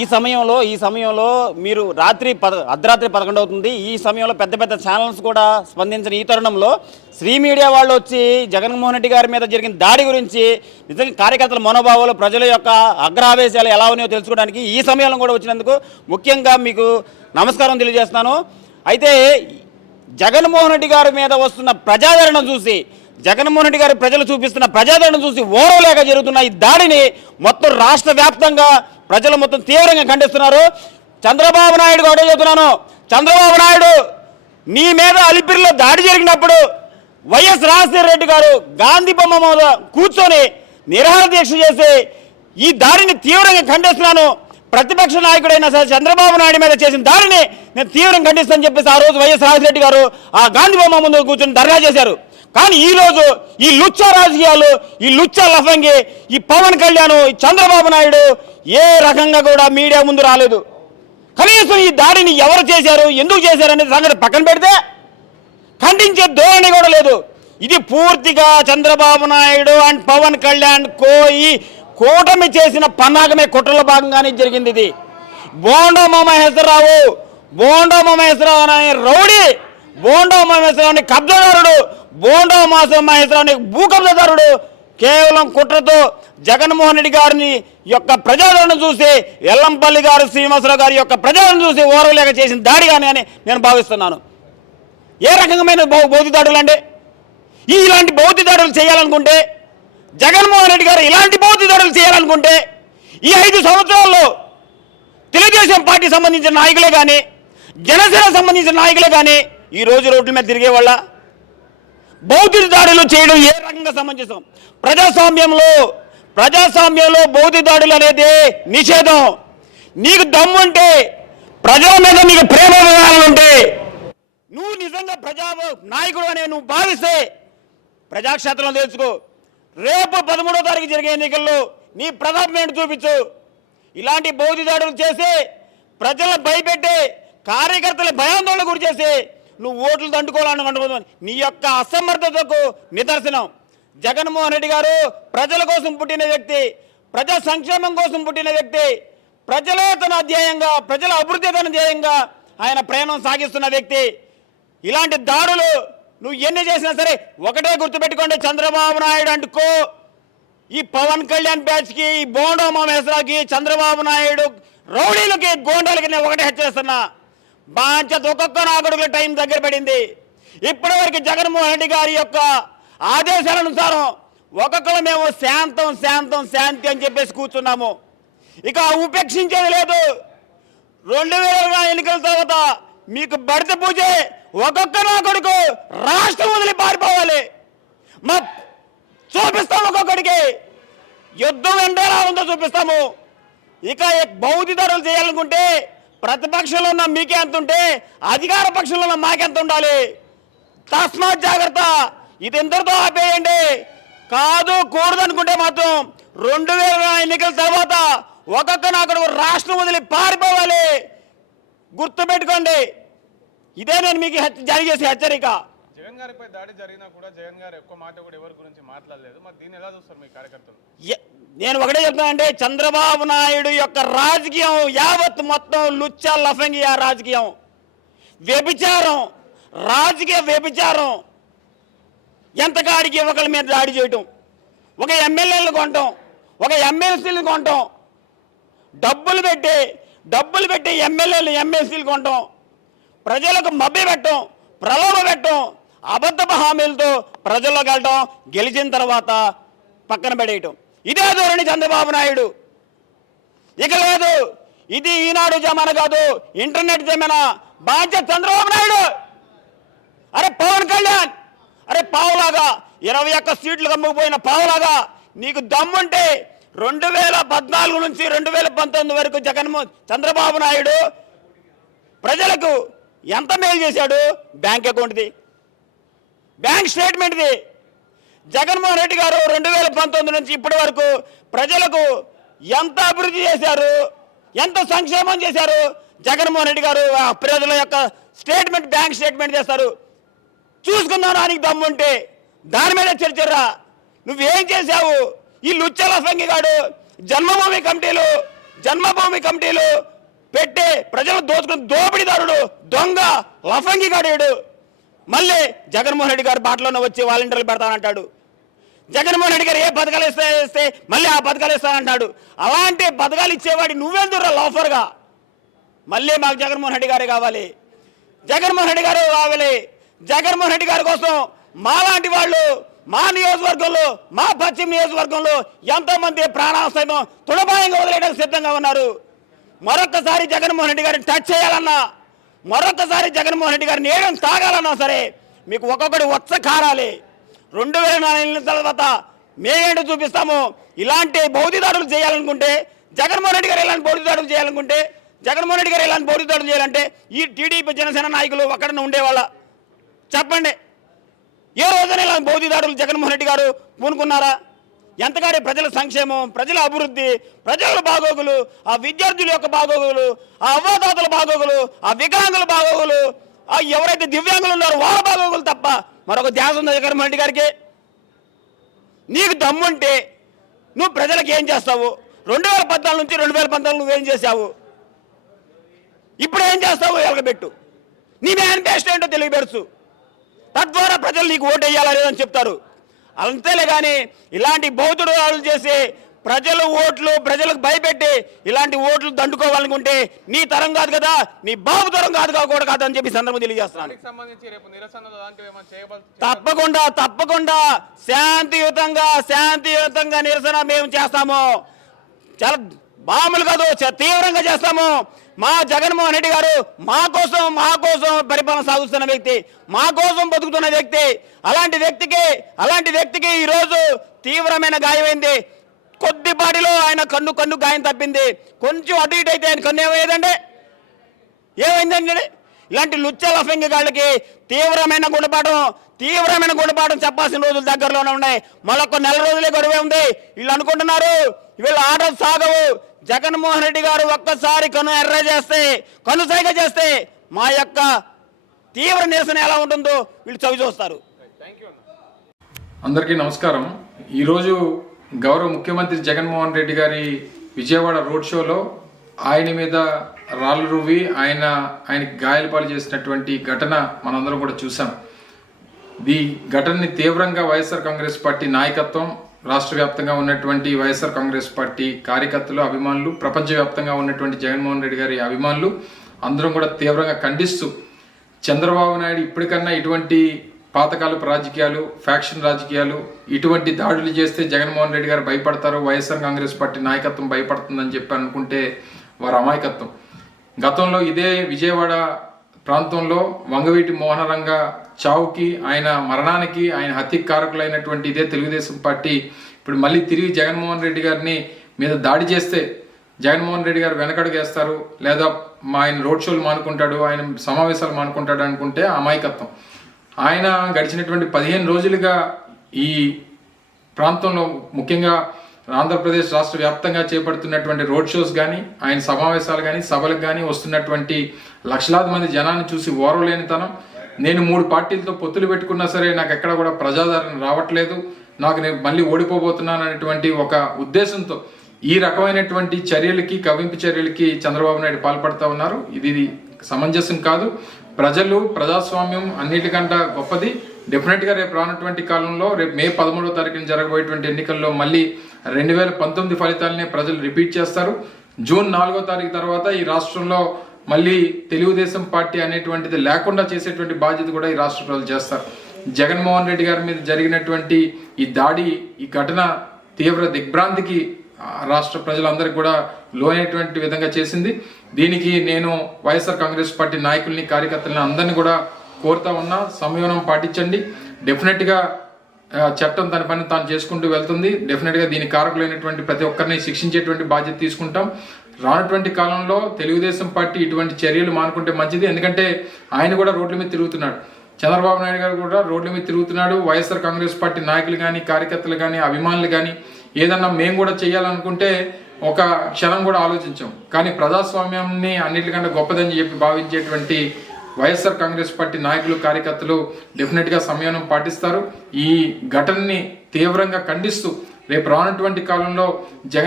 ఈ సమయంలో ఈ సమయంలో మీరు రాత్రి పద అర్ధరాత్రి పదకొండు అవుతుంది ఈ సమయంలో పెద్ద పెద్ద ఛానల్స్ కూడా స్పందించిన ఈ తరుణంలో శ్రీ మీడియా వాళ్ళు వచ్చి జగన్మోహన్ రెడ్డి గారి మీద జరిగిన దాడి గురించి నిజంగా కార్యకర్తల మనోభావాలు ప్రజల యొక్క అగ్రావేశాలు ఎలా ఉన్నాయో తెలుసుకోవడానికి ఈ సమయంలో కూడా వచ్చినందుకు ముఖ్యంగా మీకు నమస్కారం తెలియజేస్తాను అయితే జగన్మోహన్ రెడ్డి గారి మీద వస్తున్న ప్రజాదరణ చూసి జగన్మోహన్ రెడ్డి గారి ప్రజలు చూపిస్తున్న ప్రజాదరణ చూసి ఓరవలేక జరుగుతున్న ఈ దాడిని మొత్తం రాష్ట్ర వ్యాప్తంగా ప్రజలు మొత్తం తీవ్రంగా ఖండిస్తున్నారు చంద్రబాబు నాయుడు ఒకటే చెబుతున్నాను చంద్రబాబు నాయుడు నీ మీద అలిపిరిలో దాడి జరిగినప్పుడు వైఎస్ రాజశేఖర రెడ్డి గారు గాంధీ బొమ్మ మీద కూర్చొని నిరహార దీక్ష చేసి ఈ దాడిని తీవ్రంగా ఖండిస్తున్నాను ప్రతిపక్ష నాయకుడైన సరే చంద్రబాబు నాయుడు మీద చేసిన దాడిని నేను తీవ్రంగా ఖండిస్తానని చెప్పేసి ఆ రోజు వైఎస్ రాజశేఖర రెడ్డి గారు ఆ గాంధీ బొమ్మ ముందు కూర్చొని ధర్నా చేశారు కానీ ఈరోజు ఈ లుచ్చ రాజకీయాలు ఈ లుచ్చ లఫంగి ఈ పవన్ కళ్యాణ్ ఈ చంద్రబాబు నాయుడు ఏ రకంగా కూడా మీడియా ముందు రాలేదు కనీసం ఈ దాడిని ఎవరు చేశారు ఎందుకు చేశారు అనే సంగతి పక్కన పెడితే ఖండించే ధోరణి కూడా లేదు ఇది పూర్తిగా చంద్రబాబు నాయుడు అండ్ పవన్ కళ్యాణ్ కోయి కూటమి చేసిన పన్నాగమే కుట్రల భాగంగానే జరిగింది ఇది బోండో మహేశ్వరరావు బోండో మహేశ్వరరావు అనే రౌడీ బోండో మహేశ్వరరావు అనే కబ్జాదారుడు బోండా మాసం మహేశ్వరరావు నీకు భూకబ్జదారుడు కేవలం కుట్రతో జగన్మోహన్ రెడ్డి గారిని యొక్క ప్రజలను చూసి ఎల్లంపల్లి గారు శ్రీనివాసరావు గారి యొక్క ప్రజలను చూసి ఓరవలేక చేసిన దాడిగానే అని నేను భావిస్తున్నాను ఏ రకమైన బౌద్ధ దాడులు ఈ ఇలాంటి బౌద్ధ దాడులు చేయాలనుకుంటే జగన్మోహన్ రెడ్డి గారు ఇలాంటి బౌద్ధ దాడులు చేయాలనుకుంటే ఈ ఐదు సంవత్సరాల్లో తెలుగుదేశం పార్టీ సంబంధించిన నాయకులే కానీ జనసేన సంబంధించిన నాయకులే కానీ ఈ రోజు రోడ్ల మీద తిరిగే వాళ్ళ బౌద్ధి దాడులు చేయడం ఏ రకంగా సమంజసం ప్రజాస్వామ్యంలో ప్రజాస్వామ్యంలో బౌద్ధి దాడులు అనేది నిషేధం నీకు దమ్ము ఉంటే ప్రజల మీద నీకు ప్రేమ ఉంటే నువ్వు నిజంగా ప్రజా నాయకుడు అనే నువ్వు భావిస్తే ప్రజాక్షేత్రం తెలుసుకో రేపు పదమూడో తారీఖు జరిగే ఎన్నికల్లో నీ ప్రతాపమేంటి చూపించు ఇలాంటి బౌద్ధి దాడులు చేసి ప్రజలను భయపెట్టి కార్యకర్తల భయాందోళన గురి చేసి నువ్వు ఓట్లు దండుకోవాలనుకుంటున్నావు నీ యొక్క అసమర్థతకు నిదర్శనం జగన్మోహన్ రెడ్డి గారు ప్రజల కోసం పుట్టిన వ్యక్తి ప్రజా సంక్షేమం కోసం పుట్టిన వ్యక్తి ప్రజల తన ధ్యేయంగా ప్రజల అభివృద్ధి తన ధ్యేయంగా ఆయన ప్రయాణం సాగిస్తున్న వ్యక్తి ఇలాంటి దాడులు నువ్వు ఎన్ని చేసినా సరే ఒకటే గుర్తుపెట్టుకోండి చంద్రబాబు నాయుడు అంటుకో ఈ పవన్ కళ్యాణ్ బ్యాచ్కి ఈ బోండోమా మెహ్రాకి చంద్రబాబు నాయుడు రౌడీలకి గోండాలకి నేను ఒకటే హెచ్చరిస్తున్నా బాధ్యత ఒక్కొక్క నాగడుగుల టైం దగ్గర పడింది ఇప్పటివరకు జగన్మోహన్ రెడ్డి గారి యొక్క ఆదేశాల అనుసారం ఒక్కొక్కరు మేము శాంతం శాంతం శాంతి అని చెప్పేసి కూర్చున్నాము ఇక ఉపేక్షించేది లేదు రెండు వేల ఎన్నికల తర్వాత మీకు భరిత పూజ ఒక్కొక్క నా కొడుకు రాష్ట్రం వదిలి పారిపోవాలి మా చూపిస్తాం ఒక్కొక్కడికి యుద్ధం ఎండలా ఉందో చూపిస్తాము ఇక బౌద్ధి ధరలు చేయాలనుకుంటే ప్రతిపక్షంలో ఉన్న మీకే ఎంత ఉంటే అధికార పక్షంలో ఉన్న మాకెంత ఉండాలి తస్మాత్ జాగ్రత్త ఇది ఎందరితో ఆపేయండి కాదు కూడదనుకుంటే మాత్రం రెండు వేల ఎన్నికల తర్వాత ఒక్కొక్క నాకు రాష్ట్రం వదిలి పారిపోవాలి గుర్తు పెట్టుకోండి ఇదే నేను మీకు జారీ చేసే హెచ్చరిక జగన్ గారిపై దాడి జరిగినా కూడా జగన్ గారు ఎక్కువ మాట కూడా ఎవరి గురించి మాట్లాడలేదు మరి దీన్ని ఎలా చూస్తారు మీ కార్యకర్తలు నేను ఒకటే చెప్తానంటే చంద్రబాబు నాయుడు యొక్క రాజకీయం యావత్ మొత్తం లుచ్చ లఫంగి ఆ రాజకీయం వ్యభిచారం రాజకీయ వ్యభిచారం ఎంతకాడికి ఒకరి మీద దాడి చేయటం ఒక ఎమ్మెల్యేలు కొనటం ఒక ఎమ్మెల్సీలు కొనటం డబ్బులు పెట్టి డబ్బులు పెట్టి ఎమ్మెల్యేలు ఎమ్మెల్సీలు కొనటం ప్రజలకు మభ్య పెట్టడం ప్రలోభ పెట్టడం అబద్ధపు హామీలతో ప్రజల్లో వెళ్ళటం గెలిచిన తర్వాత పక్కన పెడేయటం ఇదే ధోరణి చంద్రబాబు నాయుడు ఇక లేదు ఇది ఈనాడు జమాన కాదు ఇంటర్నెట్ జమానా బాధ్యత చంద్రబాబు నాయుడు అరే పవన్ కళ్యాణ్ అరే పావులాగా ఇరవై ఒక్క సీట్లు కమ్ముకుపోయిన పావులాగా నీకు దమ్ముంటే రెండు వేల పద్నాలుగు నుంచి రెండు వేల పంతొమ్మిది వరకు జగన్మోహన్ చంద్రబాబు నాయుడు ప్రజలకు ఎంత మేలు చేశాడు బ్యాంక్ అకౌంట్ది బ్యాంక్ స్టేట్మెంట్ది జగన్మోహన్ రెడ్డి గారు రెండు వేల పంతొమ్మిది నుంచి ఇప్పటి వరకు ప్రజలకు ఎంత అభివృద్ధి చేశారు ఎంత సంక్షేమం చేశారు జగన్మోహన్ రెడ్డి గారు ప్రజల యొక్క స్టేట్మెంట్ బ్యాంక్ స్టేట్మెంట్ చేస్తారు చూసుకుందాం దానికి దమ్ముంటే దాని మీద చర్చరా నువ్వేం చేశావు ఈ లుచ్చల సంఘిగాడు జన్మభూమి కమిటీలు జన్మభూమి కమిటీలు పెట్టే ప్రజలు దోచుకున్న దోపిడీదారుడు దొంగ లఫంగిగాడు మళ్ళీ జగన్మోహన్ రెడ్డి గారు బాటలోనే వచ్చి వాలంటీర్లు పెడతానంటాడు జగన్మోహన్ రెడ్డి గారు ఏ పథకాలు ఇస్తే మళ్ళీ ఆ పథకాలు ఇస్తానంటాడు అలాంటి పథకాలు ఇచ్చేవాడి నువ్వెందుకురా లోఫర్గా మళ్ళీ మాకు జగన్మోహన్ రెడ్డి గారే కావాలి జగన్మోహన్ రెడ్డి గారు కావాలి జగన్మోహన్ రెడ్డి గారి కోసం మా లాంటి వాళ్ళు మా నియోజకవర్గంలో మా పశ్చిమ నియోజకవర్గంలో ఎంతోమంది ప్రాణాసైతం తుడపాయంగా వదిలేయడానికి సిద్ధంగా ఉన్నారు మరొక్కసారి జగన్మోహన్ రెడ్డి గారిని టచ్ చేయాలన్నా మరొకసారి జగన్మోహన్ రెడ్డి గారిని ఏడం తాగాలన్నా సరే మీకు ఒక్కొక్కటి కారాలి రెండు వేల నాలుగు తర్వాత మేమేంటో చూపిస్తాము ఇలాంటి బౌద్ధిదాడులు చేయాలనుకుంటే జగన్మోహన్ రెడ్డి గారు ఇలాంటి బౌద్ధిదాడులు చేయాలనుకుంటే జగన్మోహన్ రెడ్డి గారు ఇలాంటి బౌద్ధిదాడులు చేయాలంటే ఈ టీడీపీ జనసేన నాయకులు అక్కడ ఉండేవాళ్ళ చెప్పండి ఏ రోజున ఇలా బౌద్ధిదాడులు జగన్మోహన్ రెడ్డి గారు పూనుకున్నారా ఎంతగానే ప్రజల సంక్షేమం ప్రజల అభివృద్ధి ప్రజల బాగోగులు ఆ విద్యార్థుల యొక్క బాగోగులు ఆ అవ్వదాతల బాగోగులు ఆ వికలాంగుల బాగోగులు ఎవరైతే దివ్యాంగులు ఉన్నారో వాళ్ళ బాగోగులు తప్ప మరొక ధ్యాస ఉంది జగన్మోహన్ రెడ్డి గారికి నీకు దమ్ముంటే నువ్వు ప్రజలకు ఏం చేస్తావు రెండు వేల పద్నాలుగు నుంచి రెండు వేల పంతొమ్మిది ఏం చేశావు ఇప్పుడు ఏం చేస్తావు ఎలగబెట్టు నీ మేనిఫెస్టో ఏంటో తెలియపెడుచు తద్వారా ప్రజలు నీకు ఓటు లేదని చెప్తారు అంతేలే కానీ ఇలాంటి బౌద్ధుడు చేసే ప్రజల ఓట్లు ప్రజలకు భయపెట్టి ఇలాంటి ఓట్లు దండుకోవాలనుకుంటే నీ తరం కాదు కదా నీ బాబు తరం కాదు కాకూడదు కాదని చెప్పి సందర్భం తెలియజేస్తున్నాను తప్పకుండా తప్పకుండా శాంతియుతంగా శాంతియుతంగా నిరసన మేము చేస్తాము చాలా బాములు కాదు తీవ్రంగా చేస్తాము మా జగన్మోహన్ రెడ్డి గారు మా కోసం మా కోసం పరిపాలన సాగుతున్న వ్యక్తి మా కోసం బతుకుతున్న వ్యక్తి అలాంటి వ్యక్తికి అలాంటి వ్యక్తికి ఈరోజు తీవ్రమైన గాయమైంది కొద్దిపాటిలో ఆయన కన్ను కన్ను గాయం తప్పింది కొంచెం అటు ఇటు అయితే ఆయన కన్ను ఏమయ్యేదండి ఏమైందండి ఇలాంటి లుచ్చల లఫింగ్ తీవ్రమైన గుణపాఠం తీవ్రమైన గుణపాఠం చెప్పాల్సిన రోజులు దగ్గరలోనే ఉన్నాయి మళ్ళొక్క నెల రోజులే గొడవే ఉంది వీళ్ళు అనుకుంటున్నారు వీళ్ళు ఆర్డర్ సాగవు జగన్మోహన్ రెడ్డి గారు ఒక్కసారి కను ఎర్ర చేస్తే కను సైగ చేస్తే మా యొక్క తీవ్ర నిరసన ఎలా ఉంటుందో వీళ్ళు చవి చూస్తారు అందరికీ నమస్కారం ఈరోజు గౌరవ ముఖ్యమంత్రి జగన్మోహన్ రెడ్డి గారి విజయవాడ రోడ్ షోలో ఆయన మీద రాళ్ళు రువి ఆయన ఆయనకి గాయాలపాలు చేసినటువంటి ఘటన మనందరం కూడా చూసాం ఈ ఘటనని తీవ్రంగా వైఎస్ఆర్ కాంగ్రెస్ పార్టీ నాయకత్వం రాష్ట్ర వ్యాప్తంగా ఉన్నటువంటి వైఎస్ఆర్ కాంగ్రెస్ పార్టీ కార్యకర్తలు అభిమానులు ప్రపంచవ్యాప్తంగా ఉన్నటువంటి జగన్మోహన్ రెడ్డి గారి అభిమానులు అందరం కూడా తీవ్రంగా ఖండిస్తూ చంద్రబాబు నాయుడు ఇప్పటికన్నా ఇటువంటి పాతకాలపు రాజకీయాలు ఫ్యాక్షన్ రాజకీయాలు ఇటువంటి దాడులు చేస్తే జగన్మోహన్ రెడ్డి గారు భయపడతారు వైఎస్ఆర్ కాంగ్రెస్ పార్టీ నాయకత్వం భయపడుతుందని చెప్పి అనుకుంటే వారి అమాయకత్వం గతంలో ఇదే విజయవాడ ప్రాంతంలో వంగవీటి మోహనరంగ చావుకి ఆయన మరణానికి ఆయన హత్య కారకులైనటువంటి ఇదే తెలుగుదేశం పార్టీ ఇప్పుడు మళ్ళీ తిరిగి జగన్మోహన్ రెడ్డి గారిని మీద దాడి చేస్తే జగన్మోహన్ రెడ్డి గారు వెనకడుగేస్తారు లేదా మా ఆయన రోడ్ షోలు మానుకుంటాడు ఆయన సమావేశాలు మానుకుంటాడు అనుకుంటే అమాయకత్వం ఆయన గడిచినటువంటి పదిహేను రోజులుగా ఈ ప్రాంతంలో ముఖ్యంగా ఆంధ్రప్రదేశ్ రాష్ట్ర వ్యాప్తంగా చేపడుతున్నటువంటి రోడ్ షోస్ కానీ ఆయన సమావేశాలు కానీ సభలకు కానీ వస్తున్నటువంటి లక్షలాది మంది జనాన్ని చూసి ఓరవలేనితనం నేను మూడు పార్టీలతో పొత్తులు పెట్టుకున్నా సరే నాకు ఎక్కడ కూడా ప్రజాదరణ రావట్లేదు నాకు నేను మళ్ళీ ఓడిపోబోతున్నాను అనేటువంటి ఒక ఉద్దేశంతో ఈ రకమైనటువంటి చర్యలకి కవింపు చర్యలకి చంద్రబాబు నాయుడు పాల్పడతా ఉన్నారు ఇది సమంజసం కాదు ప్రజలు ప్రజాస్వామ్యం అన్నిటికంటే గొప్పది డెఫినెట్గా రేపు రానటువంటి కాలంలో రేపు మే పదమూడవ తారీఖున జరగబోయేటువంటి ఎన్నికల్లో మళ్ళీ రెండు వేల పంతొమ్మిది ఫలితాలనే ప్రజలు రిపీట్ చేస్తారు జూన్ నాలుగో తారీఖు తర్వాత ఈ రాష్ట్రంలో మళ్ళీ తెలుగుదేశం పార్టీ అనేటువంటిది లేకుండా చేసేటువంటి బాధ్యత కూడా ఈ రాష్ట్ర ప్రజలు చేస్తారు జగన్మోహన్ రెడ్డి గారి మీద జరిగినటువంటి ఈ దాడి ఈ ఘటన తీవ్ర దిగ్భ్రాంతికి రాష్ట్ర ప్రజలందరికీ కూడా లోనేటువంటి విధంగా చేసింది దీనికి నేను వైఎస్ఆర్ కాంగ్రెస్ పార్టీ నాయకుల్ని కార్యకర్తలని అందరినీ కూడా కోరుతా ఉన్నా సంయమనం పాటించండి డెఫినెట్గా చట్టం తన పని తాను చేసుకుంటూ వెళ్తుంది డెఫినెట్గా దీని కారకులైనటువంటి ప్రతి ఒక్కరిని శిక్షించేటువంటి బాధ్యత తీసుకుంటాం రానటువంటి కాలంలో తెలుగుదేశం పార్టీ ఇటువంటి చర్యలు మానుకుంటే మంచిది ఎందుకంటే ఆయన కూడా రోడ్ల మీద తిరుగుతున్నాడు చంద్రబాబు నాయుడు గారు కూడా రోడ్ల మీద తిరుగుతున్నాడు వైఎస్ఆర్ కాంగ్రెస్ పార్టీ నాయకులు కానీ కార్యకర్తలు కానీ అభిమానులు కానీ ఏదన్నా మేము కూడా చేయాలనుకుంటే ఒక క్షణం కూడా ఆలోచించాం కానీ ప్రజాస్వామ్యాన్ని అన్నిటికంటే గొప్పదని చెప్పి భావించేటువంటి వైఎస్ఆర్ కాంగ్రెస్ పార్టీ నాయకులు కార్యకర్తలు డెఫినెట్గా సంయమనం పాటిస్తారు ఈ ఘటనని తీవ్రంగా ఖండిస్తూ రేపు రానటువంటి కాలంలో జగన్